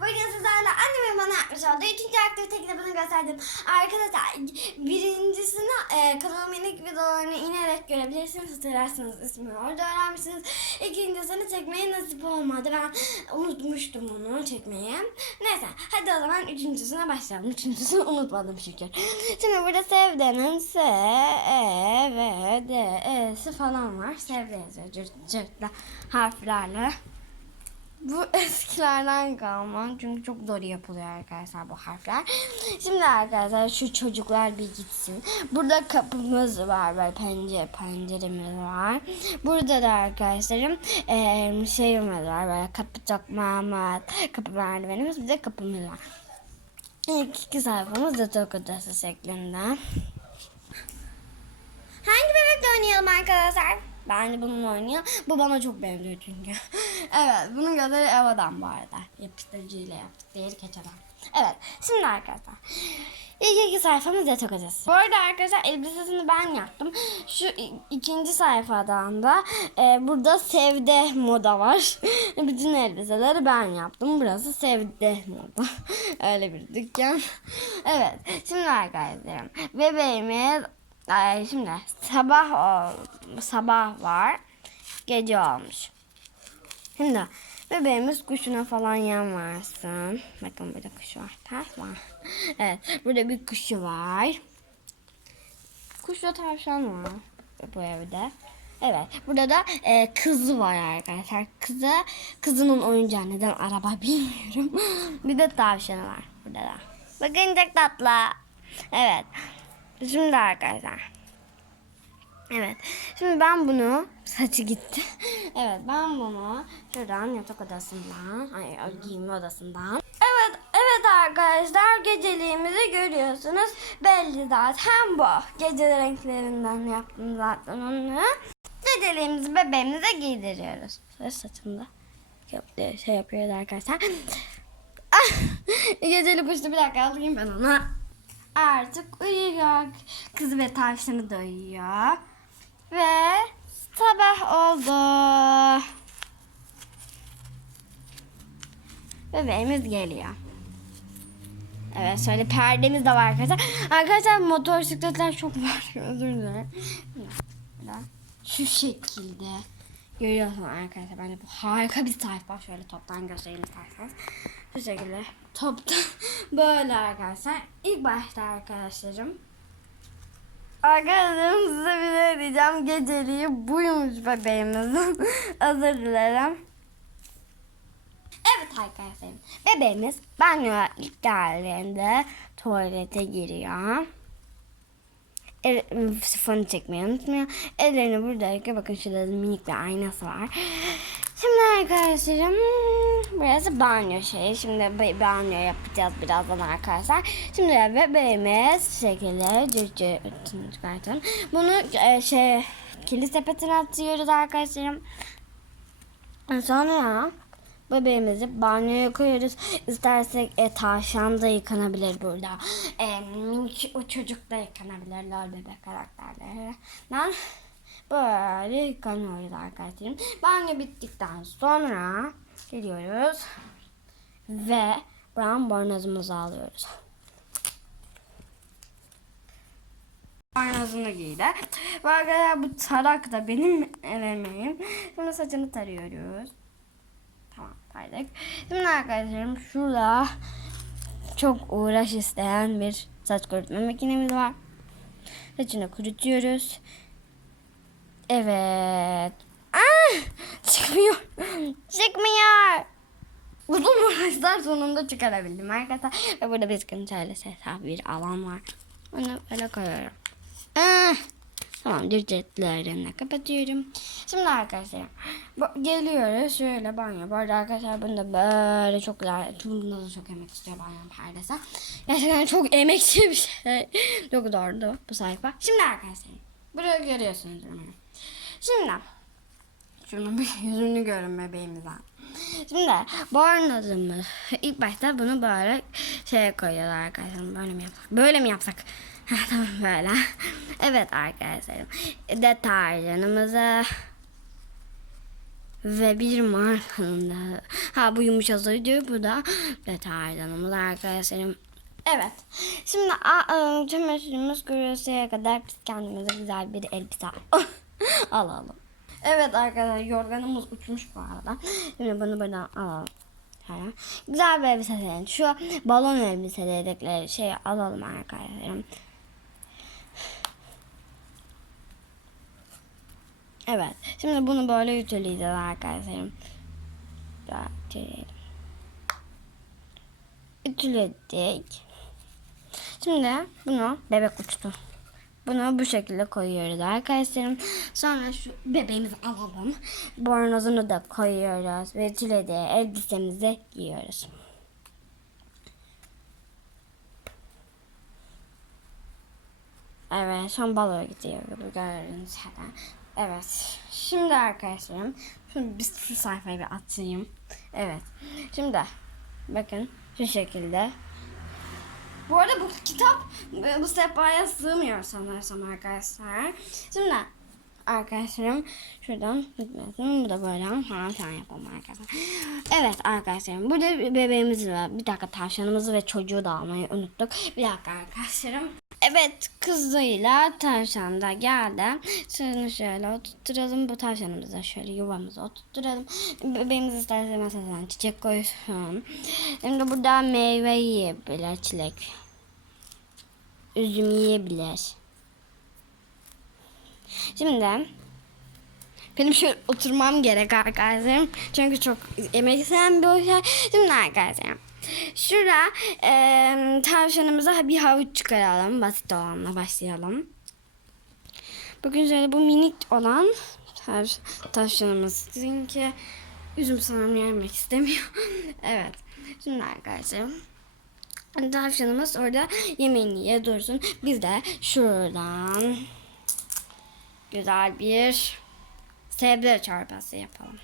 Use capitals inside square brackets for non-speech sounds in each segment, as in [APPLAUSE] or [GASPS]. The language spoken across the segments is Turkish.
Bugün sizlerle annemin bana yapmış olduğu üçüncü aktivite kitabını gösterdim. Arkadaşlar birincisini e, kanalımın minik videolarını inerek görebilirsiniz. Hatırlarsanız ismini orada öğrenmişsiniz. İkincisini çekmeye nasip olmadı. Ben unutmuştum onu çekmeyi. Neyse hadi o zaman üçüncüsüne başlayalım. Üçüncüsünü unutmadım şükür. Şimdi burada Sevde'nin S, E, V, D, E'si falan var. Sevde yazıyor. Cırt cırtlı harflerle. Bu [LAUGHS] eskilerden kalma. Çünkü çok zor yapılıyor arkadaşlar bu harfler. Şimdi arkadaşlar şu çocuklar bir gitsin. Burada kapımız var. Böyle pencere, penceremiz var. Burada da arkadaşlarım eee şeyimiz var. Böyle kapı tokmağımız, kapı merdivenimiz, bir de kapımız var. İlk iki sayfamız yatak odası şeklinde. Hangi bebekle oynayalım arkadaşlar? Bence bununla oynayalım. Bu bana çok benziyor çünkü. [LAUGHS] evet bunun gözleri Eva'dan bu arada. Yapıştırıcıyla yaptık. Diğeri keçeden. Evet şimdi arkadaşlar. İlk iki sayfamız yatak odası. Bu arada arkadaşlar elbisesini ben yaptım. Şu ikinci sayfadan da e, burada Sevde moda var. [LAUGHS] Bütün elbiseleri ben yaptım. Burası Sevde moda. [LAUGHS] Öyle bir dükkan. Evet şimdi arkadaşlarım. Bebeğimiz Ay, şimdi sabah sabah var. Gece olmuş. Şimdi bebeğimiz kuşuna falan yan varsın. Bakın burada kuş var. Var. Evet. Burada bir kuşu var. Kuşla tavşan var bu evde. Evet. Burada da e, kızı var arkadaşlar. Kızı, kızının oyuncağı neden araba [LAUGHS] bilmiyorum. bir de tavşanı var burada da. Bakın çok tatlı. Evet. Şimdi arkadaşlar. Evet. Şimdi ben bunu saçı gitti. [LAUGHS] evet ben bunu şuradan yatak odasından, ay giyinme odasından. Evet, evet arkadaşlar geceliğimizi görüyorsunuz. Belli zaten bu. Gece renklerinden yaptım zaten onu. Geceliğimizi bebeğimize giydiriyoruz. Şöyle saçında şey yapıyoruz arkadaşlar. [LAUGHS] Geceli kuştu bir dakika alayım ben ona. Artık uyuyor. Kız ve tavşanı da uyuyor. Ve sabah oldu. Bebeğimiz geliyor. Evet şöyle perdemiz de var arkadaşlar. Arkadaşlar motosikletler çok var. [LAUGHS] Özür dilerim. Şu şekilde. Görüyorsunuz arkadaşlar bence bu harika bir sayfa. Şöyle toptan göstereyim isterseniz. Şu şekilde toptan [LAUGHS] böyle arkadaşlar. İlk başta arkadaşlarım Arkadaşlarım size bir şey diyeceğim. Geceliği buymuş bebeğimizin. [LAUGHS] Özür dilerim. Evet arkadaşlarım. Bebeğimiz banyoya ilk geldiğinde tuvalete giriyor. El, sifonu çekmeyi unutmuyor. Ellerini buradayken bakın şurada minik bir aynası var. Şimdi arkadaşlarım burası banyo şeyi. Şimdi ba- banyo yapacağız birazdan arkadaşlar. Şimdi bebeğimiz şekilde cırcır çıkartın. Bunu e, şey kilit sepetine atıyoruz arkadaşlarım. Sonra bebeğimizi banyoya koyuyoruz. İstersek e, tavşan da yıkanabilir burada. E, minik çocuk da yıkanabilir. Lol bebek karakterlerinden. Böyle yıkanıyoruz arkadaşlarım. Banyo bittikten sonra geliyoruz. Ve brown bornozumuzu alıyoruz. Bornozunu giydi. Ve arkadaşlar bu tarak da benim elemeğim. Şimdi saçını tarıyoruz. Tamam tardık. Şimdi arkadaşlarım şurada çok uğraş isteyen bir saç kurutma makinemiz var. Saçını kurutuyoruz. Evet. Ah! Çıkmıyor. [LAUGHS] Çıkmıyor. Uzun uğraşlar sonunda çıkarabildim arkadaşlar. Ve burada bir sıkıntıyla hesap bir alan var. Onu böyle koyuyorum. Ah! Tamam cırcırtlarını kapatıyorum. Şimdi arkadaşlar geliyoruz şöyle banyo. Bu arada arkadaşlar bunda böyle çok. Bunda da çok emek istiyor banyo perdesi. Gerçekten çok emekçi bir şey. Çok zordu bu sayfa. Şimdi arkadaşlar buraya görüyorsunuz. Şimdi şunun bir yüzünü görün bebeğimizden. Şimdi bornozumuz. İlk başta bunu böyle şeye koyuyoruz arkadaşlar. Böyle mi yapsak? Böyle mi yapsak? Tamam böyle. Evet arkadaşlarım. Deterjanımızı Ve bir markanın da. Ha bu yumuşatıcı bu da deterjanımız arkadaşlarım. Evet. Şimdi çamaşırımız kuruyasıya kadar biz kendimize güzel bir elbise [LAUGHS] alalım. Evet arkadaşlar yorganımız uçmuş bu arada. Şimdi bunu buradan alalım. Şöyle. Güzel bir elbise. Şu balon elbise dedikleri şeyi alalım arkadaşlarım. Evet. Şimdi bunu böyle ütüleyeceğiz arkadaşlarım. Ütüleyelim. Ütüledik. Şimdi bunu bebek uçtu. Bunu bu şekilde koyuyoruz arkadaşlarım. Sonra şu bebeğimizi alalım. Bornozunu da koyuyoruz. Ve ütülediği elbisemizi giyiyoruz. Evet, son baloya gidiyor gibi gördüğünüz gibi. Evet, şimdi arkadaşlarım, şimdi bir şu sayfayı bir atayım. Evet, şimdi bakın şu şekilde. Bu arada bu kitap bu sehpaya sığmıyor sanırsam arkadaşlar. Şimdi arkadaşlarım şuradan bitmesin. Bu da böyle falan filan yapalım arkadaşlar. Evet arkadaşlarım burada bebeğimiz var. Bir dakika tavşanımızı ve çocuğu da almayı unuttuk. Bir dakika arkadaşlarım. Evet kızıyla tavşan da geldi. Şunu şöyle oturtturalım. Bu tavşanımızı şöyle yuvamıza oturtturalım. Bebeğimiz isterse mesela çiçek koysun. Şimdi burada meyve yiyebilir çilek. Üzüm yiyebilir. Şimdi benim şöyle oturmam gerek arkadaşlarım. Çünkü çok yemek isteyen bir şey. Şimdi arkadaşlarım. Şurada e, tavşanımıza bir havuç çıkaralım. Basit olanla başlayalım. Bugün şöyle bu minik olan tav, tavşanımız. Çünkü üzüm sanırım yemek istemiyor. [LAUGHS] evet. Şimdi arkadaşlar. Tavşanımız orada yemeğini ye dursun. Biz de şuradan güzel bir sebze çorbası yapalım.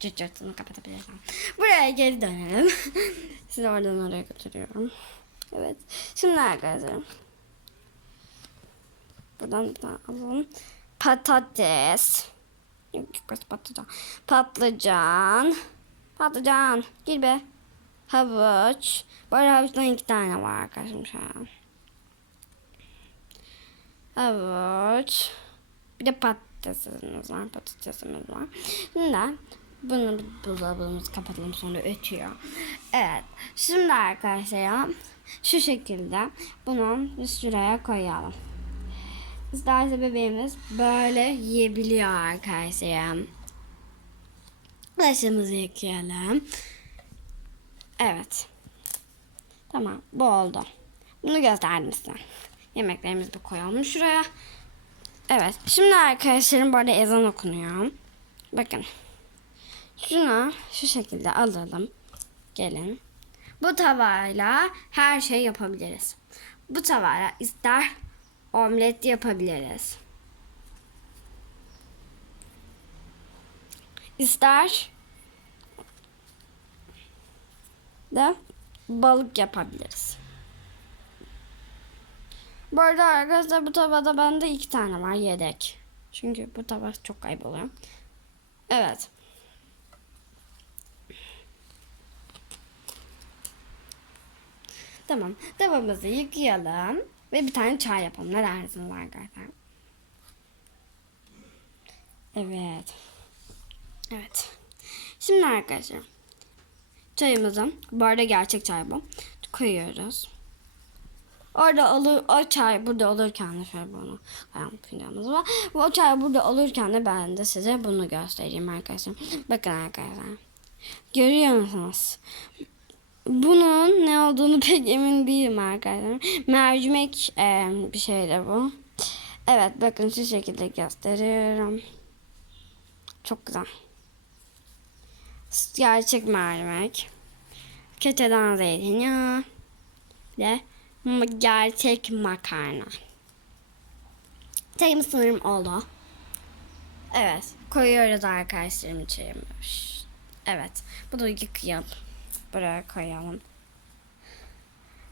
Cırt cırtını kapatabilirsem. Buraya geri dönelim. [LAUGHS] Sizi oradan oraya götürüyorum. Evet. Şimdi arkadaşlar. Buradan bir tane alalım. Patates. Yok patlıcan. Patlıcan. Patlıcan. Gir be. Havuç. Bu arada havuçtan iki tane var arkadaşım şu an. Havuç. Bir de patatesimiz var. Patatesimiz var. Şimdi bunu buzdolabımızı kapatalım sonra ötüyor. Evet. Şimdi arkadaşlar şu şekilde bunu şuraya koyalım. İsterse bebeğimiz böyle yiyebiliyor arkadaşlar. Bulaşığımızı yıkayalım. Evet. Tamam bu oldu. Bunu gösterdim size. Yemeklerimizi de koyalım şuraya. Evet. Şimdi arkadaşlarım arada ezan okunuyor. Bakın. Şunu şu şekilde alalım. Gelin. Bu tavayla her şey yapabiliriz. Bu tavayla ister omlet yapabiliriz. İster de balık yapabiliriz. Bu arada arkadaşlar bu tavada bende iki tane var yedek. Çünkü bu tava çok kayboluyor. Evet. Tamam. Tavamızı yıkayalım. Ve bir tane çay yapalım. Ne dersiniz arkadaşlar? Evet. Evet. Şimdi arkadaşlar. Çayımızı. Bu arada gerçek çay bu. Koyuyoruz. Orada olur, o çay burada olurken de şöyle bunu koyalım fincanımız var. O çay burada olurken de ben de size bunu göstereyim arkadaşlar. Bakın arkadaşlar. Görüyor musunuz? Bunun ne olduğunu [LAUGHS] pek emin değilim arkadaşlar. Mercimek e, bir şey de bu. Evet bakın şu şekilde gösteriyorum. Çok güzel. Gerçek mercimek. Keçeden zeytinyağı. Ve gerçek makarna. Çayımız sanırım oldu. Evet. Koyuyoruz arkadaşlarım çayımı. Evet. Bunu yıkayalım. Buraya koyalım.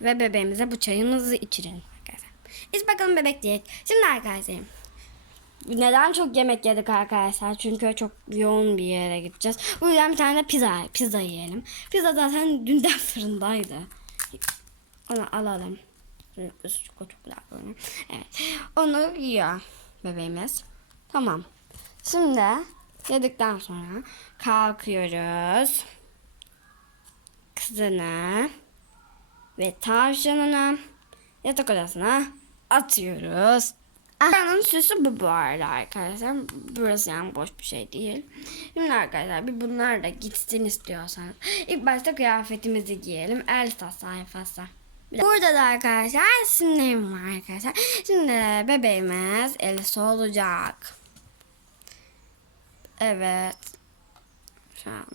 Ve bebeğimize bu çayımızı içirelim arkadaşlar. İç bakalım bebek diyek. Şimdi arkadaşlarım. neden çok yemek yedik arkadaşlar? Çünkü çok yoğun bir yere gideceğiz. Bu yüzden bir tane pizza, pizza yiyelim. Pizza zaten dünden [LAUGHS] fırındaydı. Onu alalım. Evet. Onu yiyor bebeğimiz. Tamam. Şimdi yedikten sonra kalkıyoruz. Kızını ve tavşanını yatak odasına atıyoruz. Aranın süsü bu bu arada arkadaşlar. Burası yani boş bir şey değil. Şimdi arkadaşlar bir bunlar da gitsin istiyorsanız. İlk başta kıyafetimizi giyelim. Elsa sayfası. Burada da arkadaşlar simlerim var arkadaşlar. Şimdi bebeğimiz Elsa olacak. Evet. Şu an.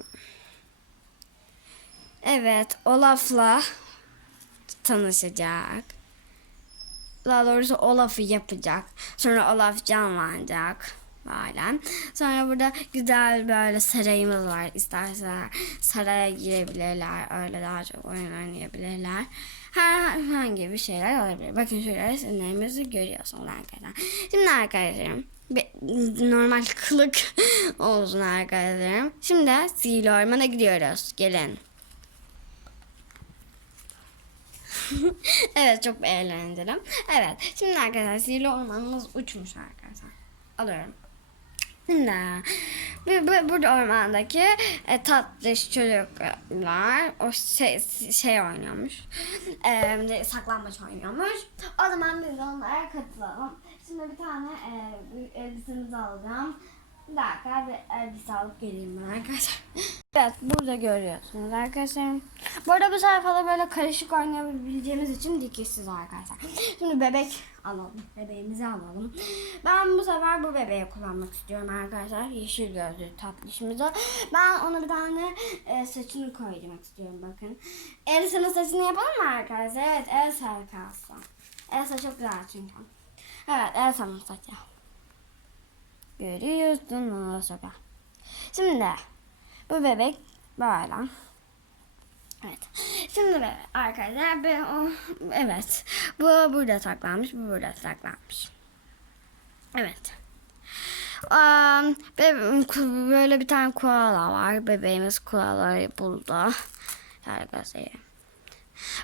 Evet Olaf'la tanışacak. Daha doğrusu Olaf'ı yapacak. Sonra Olaf canlanacak. Böyle. Sonra burada güzel böyle sarayımız var. İsterseler saraya girebilirler. Öyle daha çok oyun oynayabilirler. Herhangi bir şeyler olabilir. Bakın şöyle resimlerimizi görüyorsunuz arkadaşlar. Şimdi arkadaşlarım normal kılık [LAUGHS] olsun arkadaşlarım. Şimdi sihirli ormana gidiyoruz. Gelin. [LAUGHS] evet çok eğlendim. Evet şimdi arkadaşlar sihirli ormanımız uçmuş arkadaşlar. Alıyorum. Şimdi bu- bu- burada ormandaki e, tatlı çocuklar o şey, şey oynuyormuş. E, saklambaç oynuyormuş. O zaman biz onlara katılalım. Şimdi bir tane e, elbisemizi alacağım. Bir dakika bir elbise alıp geleyim ben arkadaşlar. [LAUGHS] Evet burada görüyorsunuz arkadaşlar. Bu arada bu sayfada böyle karışık oynayabileceğimiz için dikişsiz arkadaşlar. [LAUGHS] Şimdi bebek alalım. Bebeğimizi alalım. Ben bu sefer bu bebeği kullanmak istiyorum arkadaşlar. Yeşil gözlü tatlışımızı. Ben ona bir tane e, saçını koymak istiyorum bakın. Elsa'nın saçını yapalım mı arkadaşlar? Evet Elsa kalsın. Elsa çok güzel çünkü. Evet Elsa'nın saçı. Görüyorsunuz. Şimdi bu bebek böyle. Evet. Şimdi arkadaşlar ben evet. Bu burada saklanmış, bu burada saklanmış. Evet. Um, be- ku- böyle bir tane koala var. Bebeğimiz koalayı buldu. Şöyle.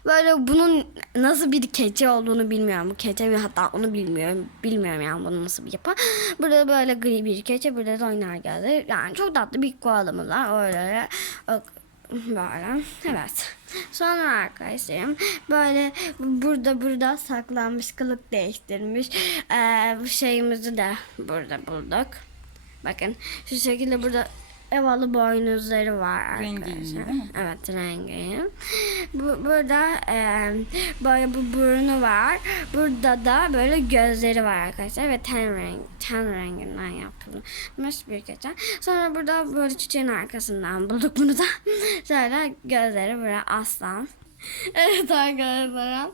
Böyle bunun nasıl bir keçi olduğunu bilmiyorum. Bu keçi mi hatta onu bilmiyorum. Bilmiyorum yani bunu nasıl bir yapı. [GASPS] Burada böyle gri bir keçi. Burada da oynar geldi. Yani çok tatlı bir koalamız var. Öyle böyle. Evet. Sonra arkadaşlarım böyle burada burada saklanmış kılık değiştirmiş. Ee, şeyimizi de burada bulduk. Bakın şu şekilde burada evalı boynuzları var Rengi arkadaşlar. iyi, değil mi? Evet rengi. Bu, burada e, böyle bu burnu var. Burada da böyle gözleri var arkadaşlar ve ten renk ten renginden yapılmış bir keçe. Sonra burada böyle çiçeğin arkasından bulduk bunu da. [LAUGHS] Şöyle gözleri böyle aslan. [LAUGHS] Evet arkadaşlar.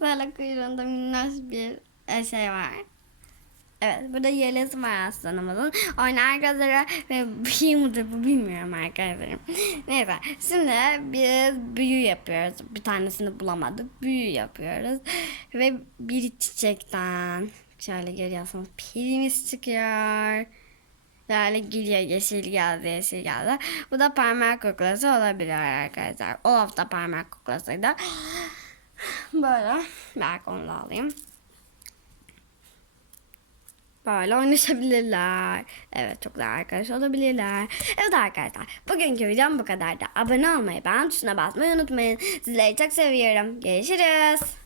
Böyle kuyruğunda minnoş bir şey var. Evet burada yelesi var aslanımızın. Oynar gözleri ve [LAUGHS] büyü müdür bu bilmiyorum arkadaşlarım. [LAUGHS] Neyse şimdi biz büyü yapıyoruz. Bir tanesini bulamadık. Büyü yapıyoruz. Ve bir çiçekten şöyle görüyorsunuz pilimiz çıkıyor. Böyle geliyor yeşil geldi yeşil geldi. Bu da parmak kuklası olabilir arkadaşlar. Olaf da parmak kuklasıydı. [GASPS] Böyle. Belki onu da alayım. Böyle oynaşabilirler. Evet çok güzel arkadaş olabilirler. Evet arkadaşlar bugünkü videom bu kadardı. Abone olmayı, beğen tuşuna basmayı unutmayın. Sizleri çok seviyorum. Görüşürüz.